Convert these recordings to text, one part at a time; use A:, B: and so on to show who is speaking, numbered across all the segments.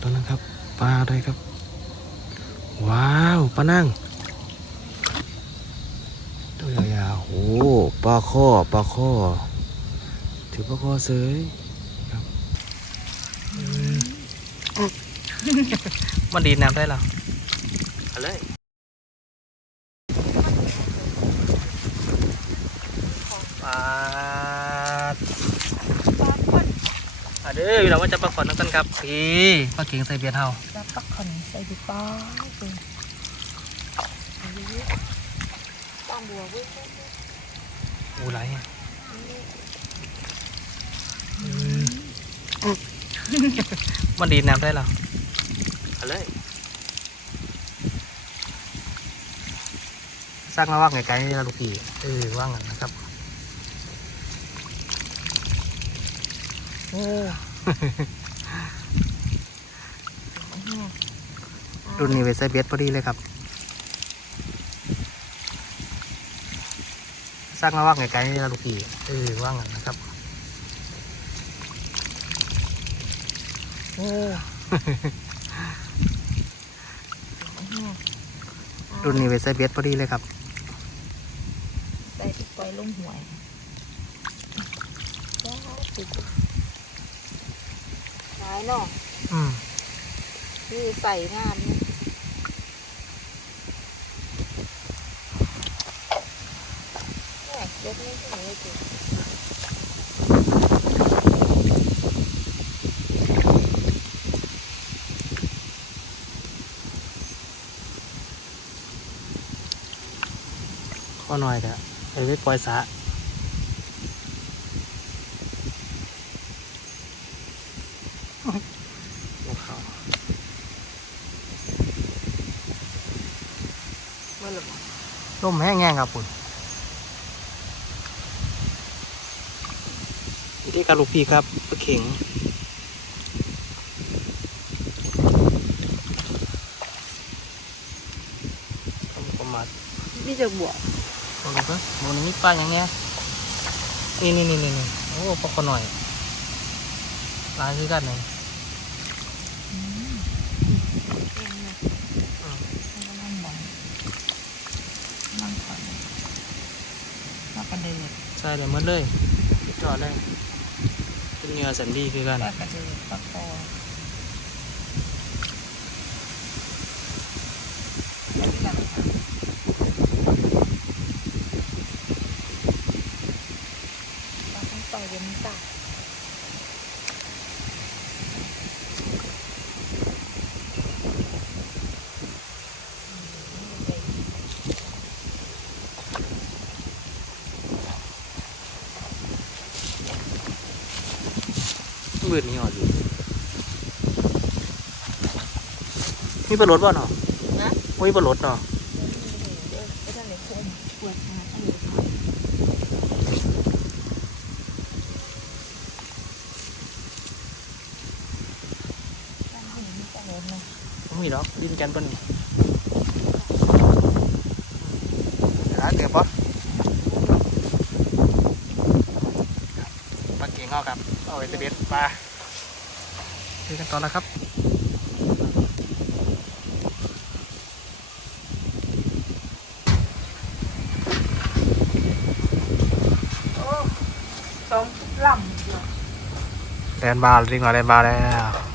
A: ตอนนั้นครับ ปลาอะไรครับ ว้าวปลานั่งตัวยาวๆโอ้ปลาข้อปลาข้อ ถือปลาข้อเสยครับอืมมันดีดน้ำได้หรอเอาเลยปลาอะ เด้อเราว่าจะปลาขอนน้ำกันครับพี่ปลาเก่งใส่เบียดเฮา
B: แล้วปักขอนใส่ดิป้าเป็นป้าบัวเว้ย
A: อูไรมันดีน้ำได้หรอเอาเลยสร้างมาว่างไกลๆนี่ลูกพี่เออว่างกันนะครับ
B: โอ้
A: รุ่นนี้ไปใส่เบสพอดีเลยครับสร้างมาว่างไกลๆนี่ละลูกพี่เออว่างกันนะครับ
B: โอ้
A: รุ่นนี้ไปใส่เบสพอดีเลยครับ
B: ใส่ที่ปล่อยลงหวยว้าวติด หายเนาะ
A: อืม
B: นี่ใส่งามนี่เนี่ยเด็ดนี่ที่ไหนเลยจิ
A: ข้อหน่อยแต่ไอ้ไปปล่อยสะโอ้เขา
B: เมื่อไหร่
A: ล มแห้งแห้งครับคุณวิธีการลูกพี่ครับปลาเข็งทำประมาท
B: พี่จะบวก
A: โอ้โหเพิ่งโมนี่มีปลาอย่างเนี้ยนี่นี่นี่นี่นี่โอ้ปลาคนหน่อยลายคือกันเลย
B: เองนะมันก็นั่งบ่อยนั่งก่อนมากระเดือด
A: ใช่เลยหมดเลยจอดเลยเป็นเหงื่อสันดีคือกัน
B: ปลากระเดือดปลาคออันนี้กันค่ะปลาต้องต่อยเย็นจ้ะ
A: มืดนี่หอดอยู่มีปลาลดบ่เนาะ
B: นะ
A: มีปลาลดเนาะ
B: เดี๋ยวไม่ได้เลยคุ้มปวดมาอันนี้ค่ะตั้งให้มันตลอดนะ
A: มีดอกดินกันปะนี่ร้านเดือบปะปลาเก่งเอาครับเอาไว้เสเบ็ดปลาดูกันต่อแล้วครับ
B: โอ้สองล
A: แลนบาร์ลิงมาแลนบาร์แล้ว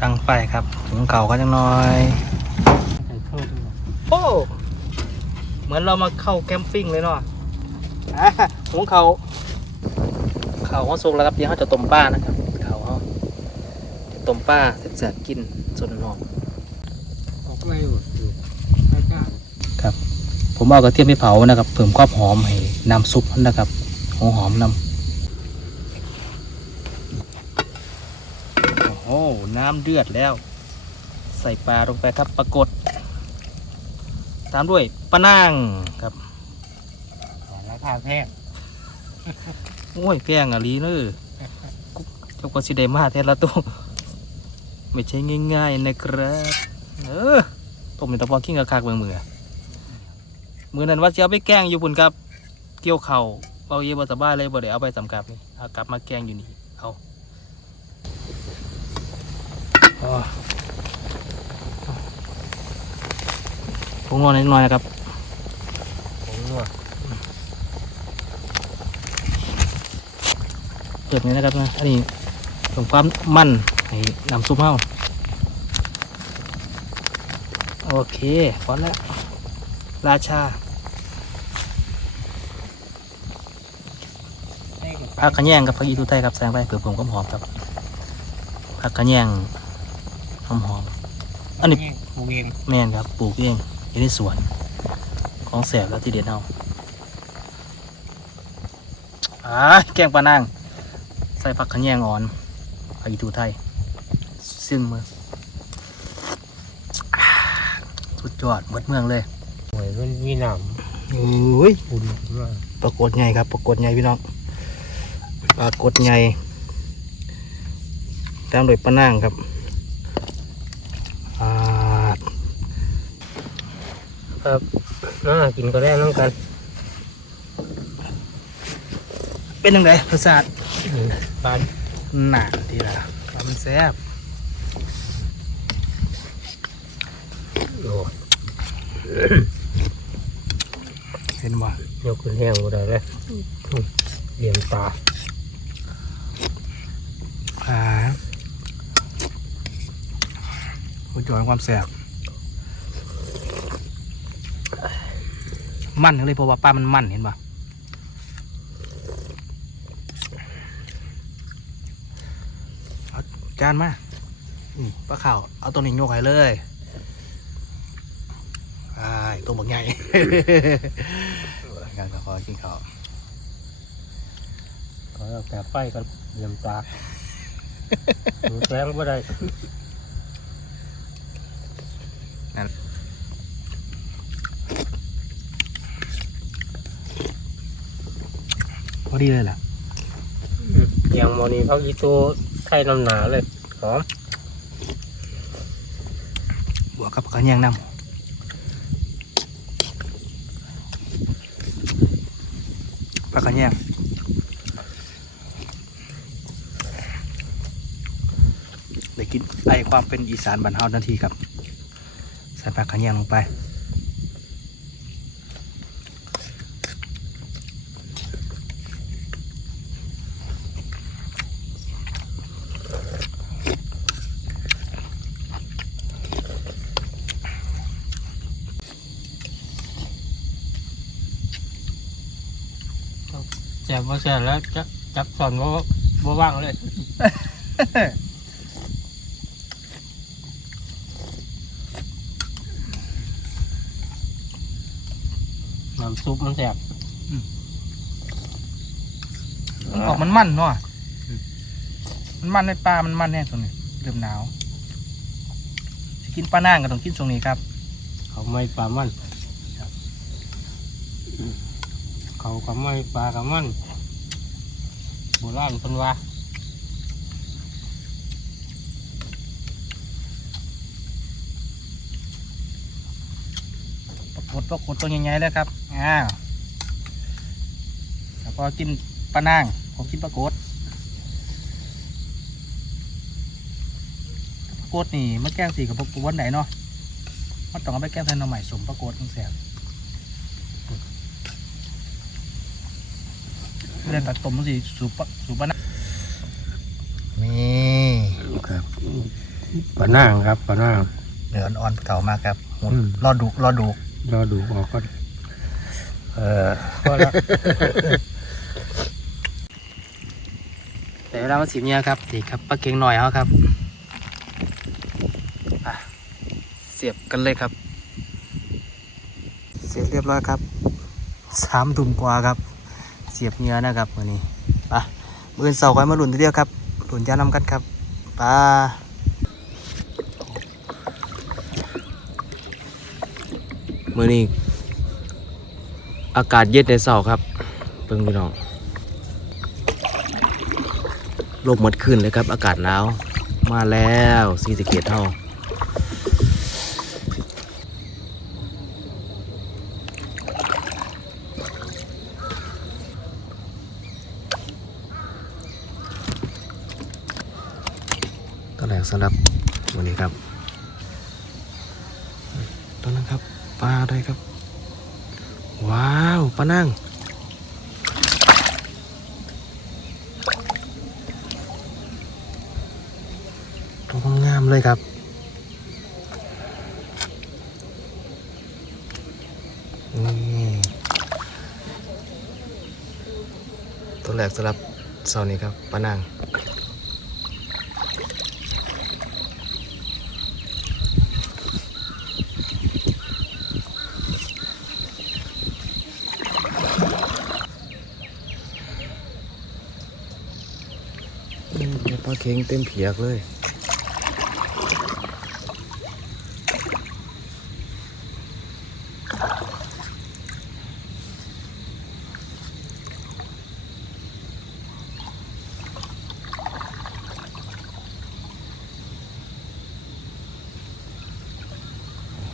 A: ตั้งไฟครับถุง เก่าก็จังน้อยโอ้เหมือนเรามาเข้าแคมปิ้งเลยเนาะอะถุงเขาเขาเขาสุกแล้วครับเดี๋ยวเขาจะต้มปลานะครับเขาเขาจะต้มปลาเสียบๆกินส่วนนอก
C: ออกไม่อยู่อยู่ใกล้
A: ครับ ผมเอากระเทียมไปเผานะครับเพิ่มความหอมให้น้ำซุปนะครับหอมหอมนำโอ้โหน้ำเดือดแล้ว ใส่ปลาลงไปครับปรากฏ ตามด้วยปลานางครับ
C: ๆก่อนราคาแพง
A: โอ้ยแพงอะลีเนอร์เจ้าก็สิได้มาแทนละตัวไม่ใช่ง่ายๆนะครับเออต้มในตะพอกิ้งกระคักเมืองมือมือนั้นว่าจะเอาไปแกล้งอยู่พุ่นครับ เกี่ยวเข่าเอาเยบสบายเลยบ่ได้เอาไปสำกับนี่เอากลับมาแกล้งอยู่นี่เอาอ๋อ ผงนวดนิดหน่อยนะครับ
C: ผมนวด
A: เปิดนี้นะครับนะอันนี้เพิ่มความมันให้น้ำซุปเฮาโอเคพอแล้วราชาผักกระแยงกับผักอีตูไทยครับแซงไปเผื่อผมก็หอมครับผักกระแยงหอมหอมๆอันนี้
C: ปลูกเอง
A: แม่นครับปลูกเอง อยู่ในสวน ของแสบแล้วที่เด็ดเอาอ่าแกงปลานาง ใส่ผักกระแยงอ่อนผักอีตูไทย ซึ่งมืออ่าสุดยอดหมดเมืองเลย
C: หวยมันมีน้
A: โอ้ยำ
C: อุ่นมาก
A: ปรากฏไงครับ ปรากฏไงพี่น้อง ปรากฏไงตามโดยปะนั่งครับ
C: ครับน่ากินก็ได้น้องกัน
A: เป็นยังไงรสชาติ
C: ปาน
A: หนาดีละว่ามันแซ่บ
C: โอ้
A: เห็นบ่
C: ยกขึ้นแห้งก็ได้เลยเหลี่ยมตา
A: อ่าคุณจอยความแซ่บ มันเลยเพราะว่าปลามันมันเห็นบ่เอาจานมาปลาข่าวเอาตัวนี้โยกให้เลยไอ้ตัวบักใหญ่งานก็ขอกินข้าว
C: ขอแต่ไฟกันเหลี่ยมตาดูแสงก็ได้
A: อดีเลยล่ะ
C: อย่างโมนี่เขาอีโตไทยน้ำหนาเลยหอม
A: บวกกับข้าวเหนียงน้ำปลาข้าวเหนียงได้กินไอความเป็นอีสานบ้านเฮาทันทีครับ ใส่ปลาข้าวเหนียงลงไป
C: แจ่มว่าแจ่แล้วจับจับสอนว่าบ่ว่างเลยน้ำซุปมันแสบ
A: มันออกมันมันเนาะมันมันในปลา มันมันแน่ตรงนี้เริ่มหนาวสิกินปลาน่างก็ต้องกินตรงนี้ครับ
C: เขาไม่ปลามันเขาก็ไม่ปลากับมันโบราณเพิ่นว่า
A: ปรากฏปรากฏตัวใหญ่ๆเลยครับ อ้าว แล้วก็กินปลานาง ผมกินปรากฏปรากฏนี่มาแก้งสีกับปรากฏวันไหนเนาะมันต้องเอาไปแก้งแทนหน่อใหม่สมปรากฏทั้งแสบ เล่นตัดต้มมันสิสูบปะสูบปลานางนี่
C: ครับปลานางครับปลานาง
A: เนื้ออ่อนๆเก่ามากครับหมุน
C: อืม
A: รอดูรอดู
C: รอดูออกก็
A: เออ
C: ก็ละ
A: แต่เวลามาสิบเนี่ยครับนี่ครับปลาเก่งหน่อยเขาครับอะเสียบกันเลยครับ เสร็จเรียบร้อยครับสามถุ่มกว่าครับ เสียบเนื้อนะครับวันนี้ไปมือเสาไว้มาหลุนทีเดียวครับหลุนยานำกันครับปลามือนี้อากาศเย็นในเสาครับเพิ่งพี่น้องโลกหมดขึ้นเลยครับ อากาศหนาว
D: มาแล้วซีสะเกตเท่าตอนแรกสำหรับวันนี้ครับตอนนั้นครับปลาอะไรครับ ว้าวปลานั่งตัวงามๆเลยครับนี่ตัวแรกสำหรับเสาร์นี้ครับปลานางอืม เค็งเต็มเพียกเลย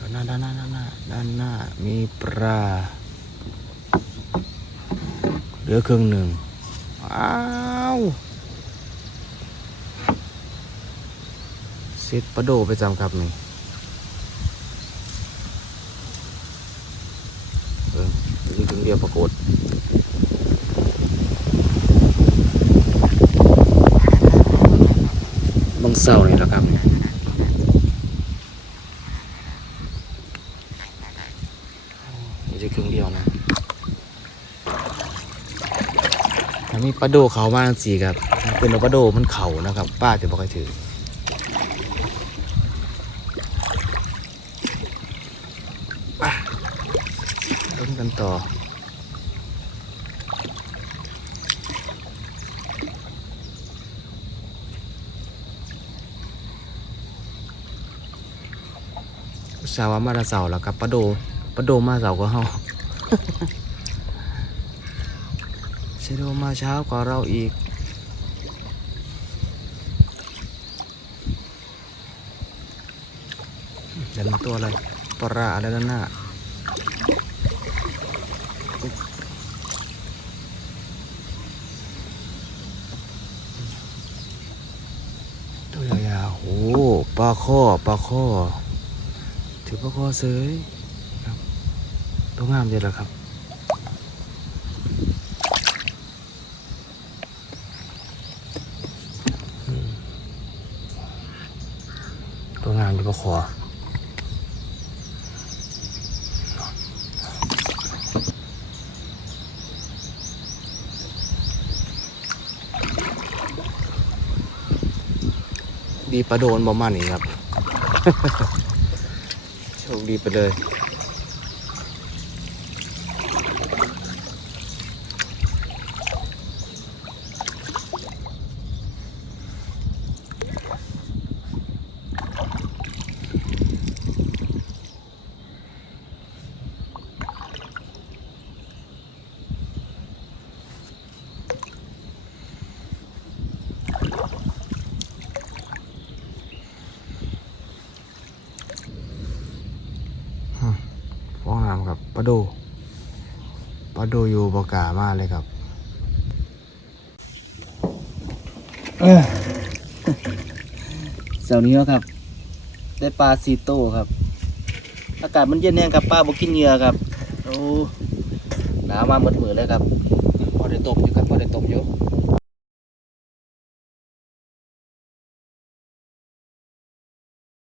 D: ด้านหน้าด้านหน้าด้านหน้ามีปลาเหลือครึ่งหนึ่งว้าว เซตปลาโดไปจำครับนี่เออเหลือครึ่งเดียวปรากฏบังเศร้านี่แล้วครับนี่นี่จะครึ่งเดียวนะมีปลาโดเขามาสีครับเป็นปลาโดมันเข่านะครับ ป้าจะบอกให้ถือ ลุ้นกันต่อ อุตส่าห์ว่ามาตะเสาแล้วครับปลาโดปลาโดมาเสาก็เฮาเชโดมาเช้ากว่าเราอีกเดี๋ยวมันตัวอะไรปลาอะไรด้านหน้าตัวยาวๆโอ้ป ลาข้อปลาข้อ ถือปลาคอเสยครับตัวงามเด็ดแล้วครับตัวงามอยู่ปลาคอ ดีปลาโดนบ่มาณนี้ครับ โชคดีไปเลย ฟ้องน้ำครับปลาโดปลาโดอยู่บกล้ามากเลยครับเสาร์นี้ครับ ได้ปลาซีโต้ครับ อากาศมันเย็นแห้งครับปลาบกินเหยื่อครับโอ้หนาวมาหมดมือเลยครับพอได้ตบอยู่ครับพอได้ตบอยู่